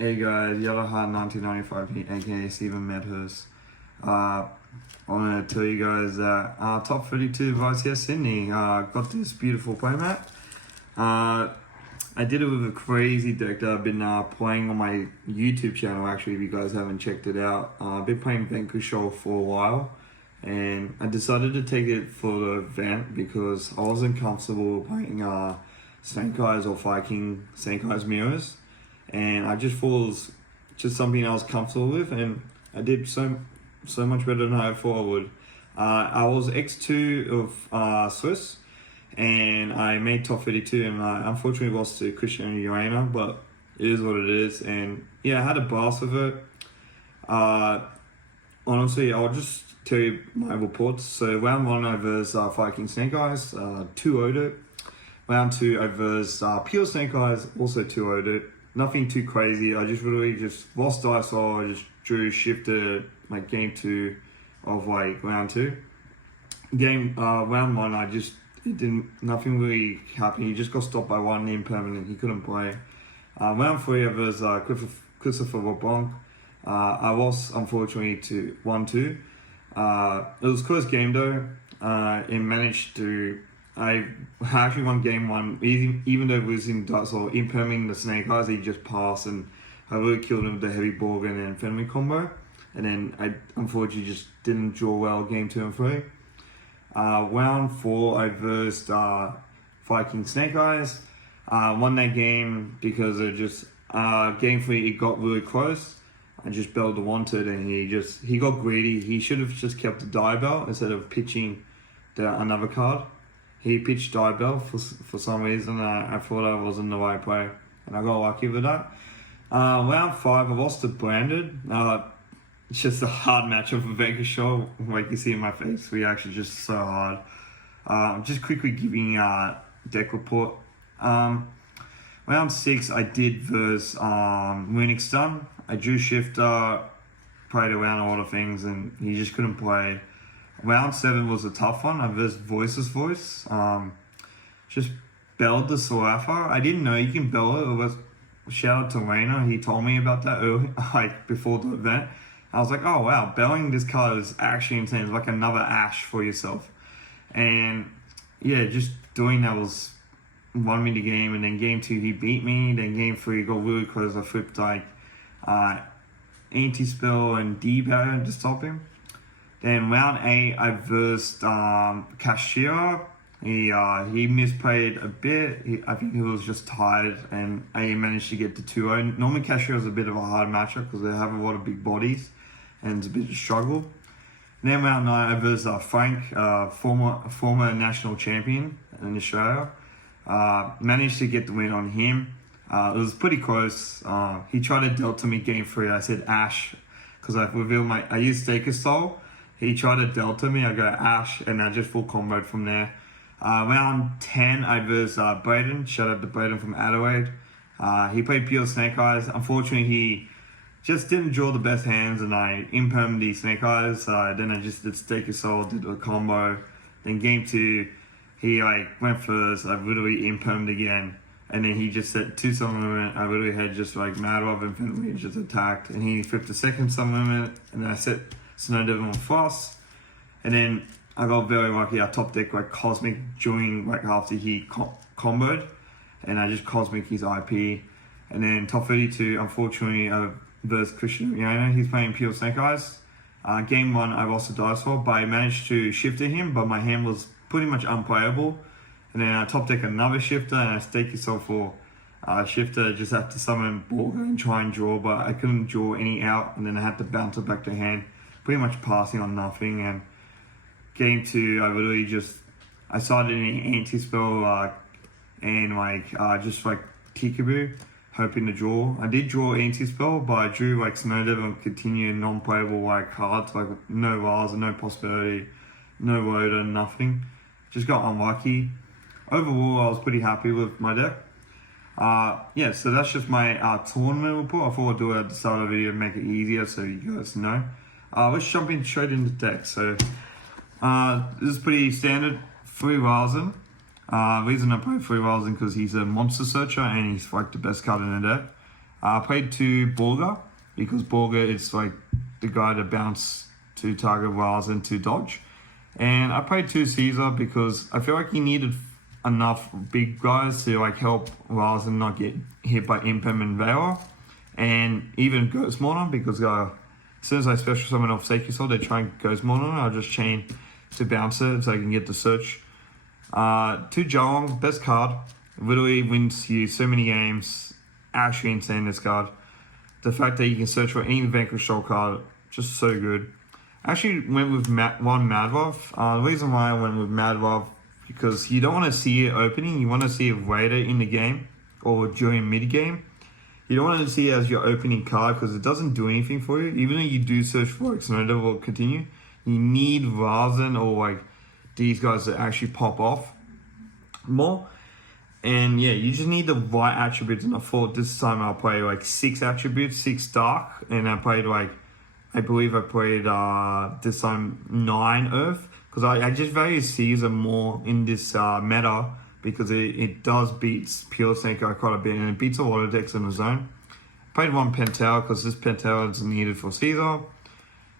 Hey guys, Yellow Heart 1995 here, aka Stephen Medhurst. I want to tell you guys that top 32 YCS Sydney got this beautiful playmat. I did it with a crazy deck that I've been playing on my YouTube channel. Actually, if you guys haven't checked it out, I've been playing Vanquish for a while, and I decided to take it for the event because I wasn't comfortable playing Snake Eyes or Viking Snake Eyes mirrors. And I just thought it was just something I was comfortable with, and I did so much better than I thought I would. I was X2 of Swiss, and I made top 32, and I unfortunately lost to Oceania, but it is what it is. And yeah, I had a blast with it. Honestly, I'll just tell you my reports. So round 1 I was Viking Snake Eyes, 2-0'd it. Round 2 I was Pure Snake Eyes, also 2-0'd it. Nothing too crazy. I just really lost dice roll. I just drew, shifted like game 2 of like round 2. Round 1 nothing really happened. He just got stopped by 1 impermanent. He couldn't play. Round 3 I was Christopher LeBlanc. I lost unfortunately to 1-2. It was a close game though. And managed to. I actually won game 1, even though it was in dice or imperming the Snake Eyes. He just passed, and I really killed him with the heavy Borgin and Fenway combo. And then I unfortunately just didn't draw well game 2 and 3. Round 4 I versed Viking Snake Eyes. Won that game because it just game 3 it got really close. I just belled the wanted, and he got greedy. He should have just kept the die bell instead of pitching another card. He pitched die bell for some reason. I thought I wasn't the right play, and I got lucky with that. Round 5 I lost to Branded. It's just a hard matchup for Vanquish. Like you see in my face, we actually just so hard. Just quickly giving deck report. Round 6 I did verse Runic Stun. I drew Shifter, played around a lot of things, and he just couldn't play. Round 7 was a tough one. I versed Voice's Voice. Just belled the Solafa. I didn't know you can bell it. It was shout out to Rainer. He told me about that early, like before the event. I was like, oh wow, belling this card is actually insane. It's like another Ash for yourself. And yeah, just doing that won me the game. And then game 2 he beat me. Then game 3 got really close. I flipped like anti-spell and D-barrier to stop him. Then round 8 I versed Cashier. He misplayed a bit. I think he was just tired, and I managed to get to 2-0. Normally Cashier is a bit of a hard matchup because they have a lot of big bodies, and it's a bit of a struggle. Then round 9 I versed Frank, former national champion in Australia. Managed to get the win on him. It was pretty close. He tried to delta me game 3. I said Ash because I used Staker Soul. He tried to delta me, I go Ash, and I just full comboed from there. Round 10, I versed Braden. Shout out to Braden from Adelaide. He played Pure Snake Eyes. Unfortunately, he just didn't draw the best hands, and I impermed the Snake Eyes. Then I just did Staker Soul, did a combo. Then game 2, he went first. I literally impermed again. And then he just set 2 summon limit. I literally had just Mad Love and Fenway just attacked. And he flipped the second summon limit, and then I set Snow Devil on Frost, and then I got very lucky. I top deck Cosmic during after he comboed, and I just Cosmic his IP, and then top 32. Unfortunately, versus Christian Riona, he's playing Pure Snake Eyes. Game 1 I lost the dice roll, but I managed to shifter him, but my hand was pretty much unplayable. And then I top deck another shifter, and I stake yourself for shifter. Just had to summon Borga and try and draw, but I couldn't draw any out, and then I had to bounce it back to hand. Pretty much passing on nothing. And game 2 I literally I started an anti-spell and just Tikaboo, hoping to draw. I did draw anti-spell, but I drew Snow Devil and continue non-playable cards, no Vars and no possibility, no Rhoda, nothing. Just got unlucky. Overall I was pretty happy with my deck. Yeah, so that's just my tournament report. I thought I'd do it at the start of the video to make it easier so you guys know. Let's jump in straight into deck. So this is pretty standard. 3000. Reason I play 3000 because he's a monster searcher and he's the best card in the deck. I played 2 Borga, because Borga is like the guy to bounce to target Wiles and to dodge. And I played 2 Caesar because I feel like he needed enough big guys to like help Wiles and not get hit by Impem and Vela. And even Ghost Mortar, because as soon as I special summon off Sacred Soul, they try and Ghost Mortar, I'll just chain to bounce it so I can get the search. 2 Jolong, best card. Literally wins you so many games. Actually insane, this card. The fact that you can search for any Vanquish Soul card, just so good. I actually went with one Madlove. The reason why I went with Madlove, because you don't want to see it opening, you want to see it later in the game or during mid-game. You don't want to see it as your opening card because it doesn't do anything for you. Even though you do search for like Snow Devil or Continue, you need Razen or like these guys to actually pop off more. And yeah, you just need the right attributes, and I thought this time I'll play like 6 attributes, 6 dark, and I played like, I believe I played this time 9 earth, because I just value Caesar more in this meta, because it does beat Pure Snake quite a bit, and it beats a lot of decks in the zone. I played 1 Pentel, because this Pentel is needed for Caesar.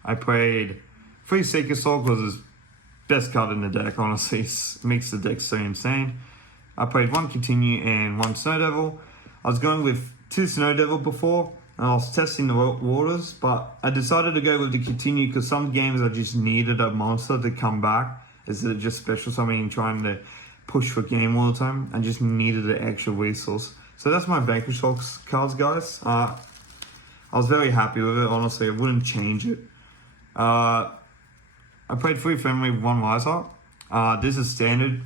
I played 3 Sacred Soul, because it's best card in the deck, honestly. It makes the deck so insane. I played 1 Continue and 1 Snow Devil. I was going with 2 Snow Devil before, and I was testing the waters, but I decided to go with the Continue because some games I just needed a monster to come back instead of just special summoning and trying to push for game all the time. I just needed an extra resource. So that's my Vanquish cards, guys. I was very happy with it, honestly. I wouldn't change it. I played 3 Family, 1 Wiser. This is standard.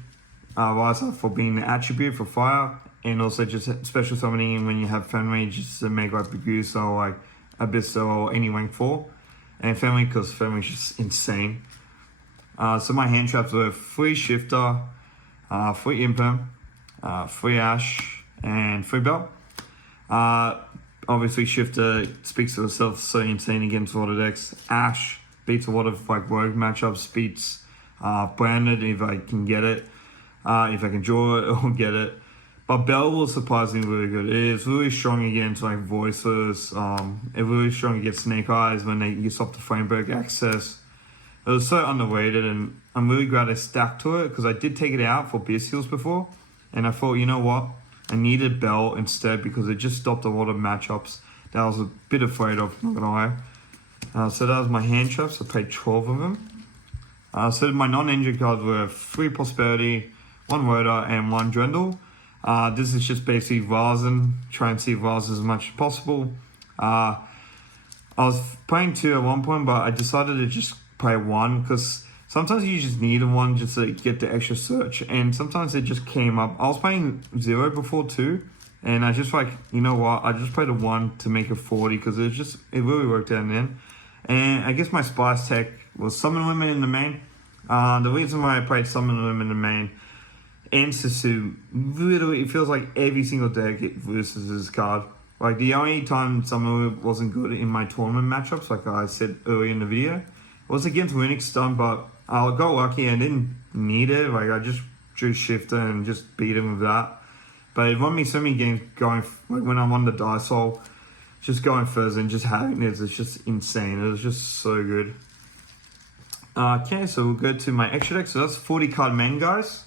Wiser for being the attribute for fire, and also just special summoning when you have family, just to make like Begusa or like Abysso or any rank 4. And family, because family is just insane. So my hand traps were 3 Shifter, 3 Impem, 3 Ash, and 3 Bell. Obviously Shifter speaks for itself, so insane against a lot of decks. Ash beats a lot of like rogue matchups, beats Branded if I can get it. If I can draw it or get it. But Bell was surprisingly really good. It is really strong against like voices. It really strong against Snake Eyes when you stop the Framebreak access. It was so underrated, and I'm really glad I stuck to it because I did take it out for Beer Seals before. And I thought, you know what? I needed Bell instead because it just stopped a lot of matchups that I was a bit afraid of, not gonna lie. So that was my hand traps. I played 12 of them. So my non-engine cards were 3 Prosperity, 1 Rhoda, and 1 Drendel. This is just basically Vazen, try and see Vazen as much as possible. I was playing 2 at one point, but I decided to just play 1 because sometimes you just need 1 just to get the extra search, and sometimes it just came up. I was playing 0 before 2, and I just like, you know what, I just played a 1 to make a 40 because it really worked out in the end. And I guess my spice tech was Summon Women in the main. The reason why I played Summon Women in the main, answers to literally, it feels like every single deck it versus this card. Like the only time Summon wasn't good in my tournament matchups, like I said earlier in the video, was against Runic Stun, but I got lucky and didn't need it. Like I just drew Shifter and just beat him with that. But it won me so many games going, like when I won the Dice Soul, just going first and just having this, it's just insane. It was just so good. Okay, so we'll go to my extra deck. So that's 40 card main, guys.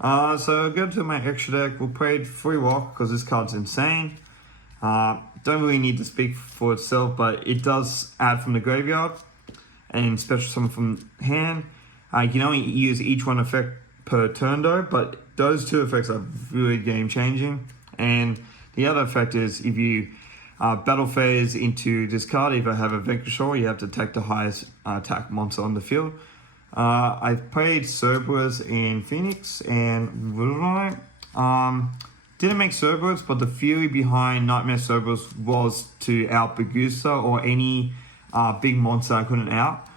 So I'll go to my extra deck. We'll play 3 Rock because this card's insane. Don't really need to speak for itself, but it does add from the graveyard and special summon from hand. You can only use each one effect per turn though, but those 2 effects are really game changing. And the other effect is if you battle phase into this card, if I have a Vanquish, you have to attack the highest attack monster on the field. I've played Cerberus and Phoenix and Willow. Didn't make Cerberus, but the theory behind Nightmare Cerberus was to out Begusa or any big monster I couldn't out.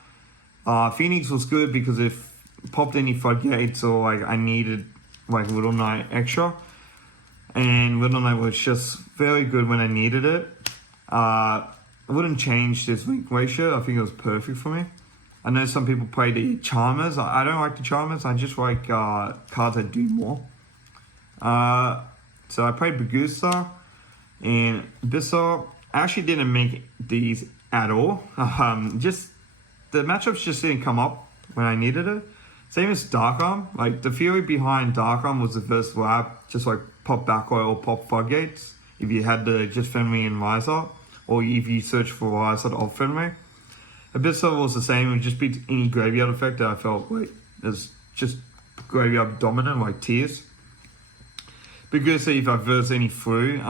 Phoenix was good because if popped any floodgates or like I needed like Little Knight extra, and Little Knight was just very good when I needed it. I wouldn't change this link ratio. I think it was perfect for me. I know some people play the Charmers. I don't like the Charmers. I just like cards that do more. So I played Begusa. And Bissell, I actually didn't make these at all. Just the matchups just didn't come up when I needed it. Same as Dark Arm. Like, the theory behind Dark Arm was the first lab, just like pop Backway or pop Floodgates. If you had the just Fenway and Lysa, or if you search for Lysa off Fenway. Abyssal was the same, it would just be any graveyard effect that I felt like is just graveyard dominant, like Tears. Because if I verse any through,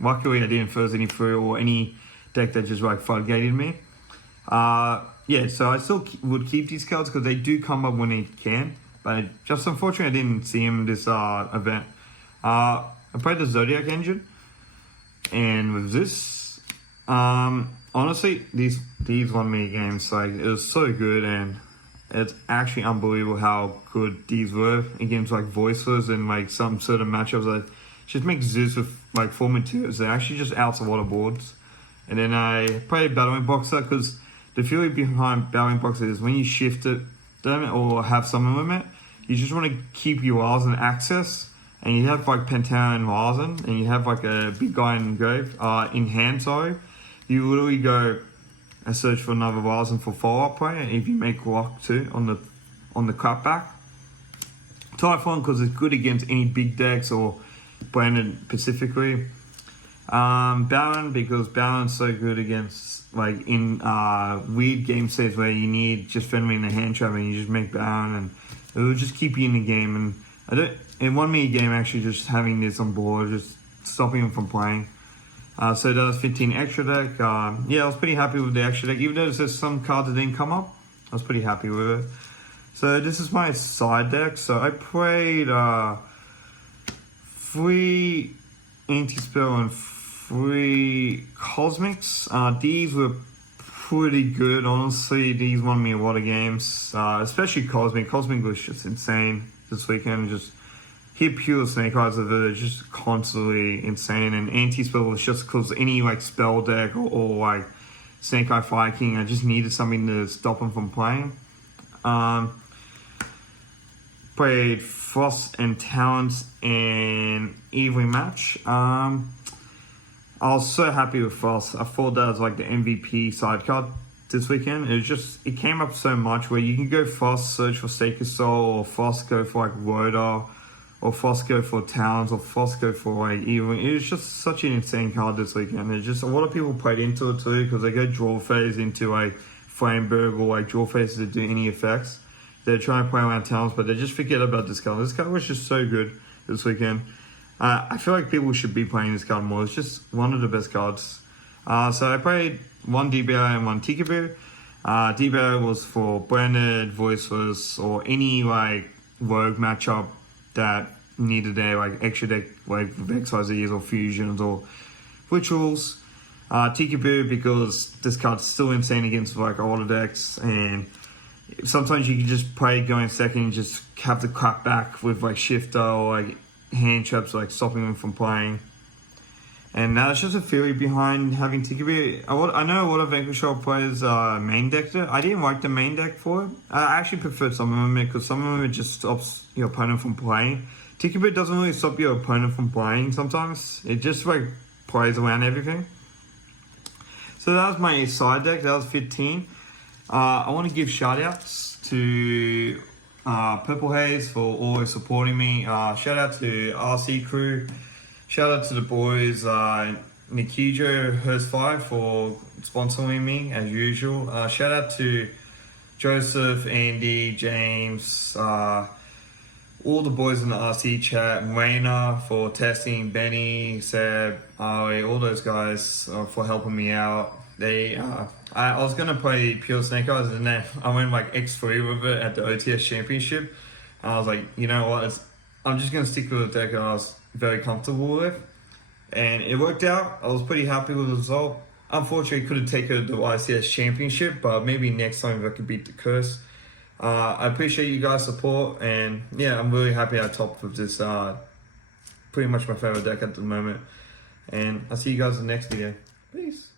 luckily I didn't verse any through or any deck that just like floodgated me. Yeah, so I still would keep these cards because they do come up when they can. But just unfortunately I didn't see them this event. I played the Zodiac Engine. And with this, honestly, these 1 minute games, like, it was so good, and it's actually unbelievable how good these were against like voices and like some certain matchups that just make Zeus with like 4 materials. They actually just outs a lot of boards. And then I played Battling Boxer because the theory behind Battling Boxer is when you shift it them or have summon limit, you just want to keep your Wiles in access. And you have like Pantera and Ryzen, and you have like a big guy in grave, in hand, sorry. You literally go and search for another Ryzen for follow-up play, and if you make lock too on the cutback. Typhon, because it's good against any big decks or Brandon specifically. Baron, because Baron's so good against like in weird game states where you need just Fenway in the hand trap and you just make Baron, and it will just keep you in the game. And I don't. In 1 minute game, actually, just having this on board, just stopping him from playing. So that was 15 extra deck. Yeah, I was pretty happy with the extra deck. Even though there's some cards that didn't come up, I was pretty happy with it. So this is my side deck. So I played 3 Anti-Spell and 3 Cosmics. These were pretty good, honestly. These won me a lot of games, especially Cosmic. Cosmic was just insane this weekend. Just hit pure Snake Eyes of it, just constantly insane. And Anti-Spell was just because any like spell deck or like Snake Eye Fire King, I just needed something to stop him from playing. Played Frost and Talents in every match. I was so happy with Frost. I thought that was like the MVP side card this weekend. It came up so much where you can go Frost, search for Sacred Soul, or Frost go for like Rhoda, or Frost go for Towns, or Frost go for like even. It was just such an insane card this weekend. There's just a lot of people played into it too because they go draw phase into like Flameberg or like draw phases to do any effects. They're trying to play around Towns, but they just forget about this card. This card was just so good this weekend. I feel like people should be playing this card more. It's just one of the best cards. So I played 1 DBI and 1 Tikaboo. DBI was for branded, voiceless, or any like rogue matchup that needed a like extra deck like XYZs or fusions or rituals. Tikaboo because this card's still insane against like a lot of decks, and sometimes you can just play going second and just have the cut back with like shifter or like hand traps like stopping them from playing. And that's just a theory behind having Tikaboo. I know a lot of Vanquish players main decked it. I didn't like the main deck for it. I actually preferred some of them because some of them it just stops your opponent from playing. Tikaboo doesn't really stop your opponent from playing sometimes. It just like plays around everything. So that was my side deck. That was 15. I want to give shout outs to Purple Haze for always supporting me. Shout out to RC Crew. Shout out to the boys, nakijo, Hurst5 for sponsoring me as usual. Shout out to Joseph, Andy, James, all the boys in the RC chat, Raina for testing, Benny, Seb, Ali, all those guys for helping me out. I was gonna play Pure Snake Eyes and then I went like X3 with it at the OTS Championship. I was like, you know what, I'm just gonna stick with the deck I was very comfortable with, and it worked out. I was pretty happy with the result. Unfortunately, couldn't take it to the YCS Championship, but maybe next time if I could beat the curse. I appreciate you guys' support, and yeah, I'm really happy I topped with this. Pretty much my favorite deck at the moment, and I'll see you guys in the next video. Peace.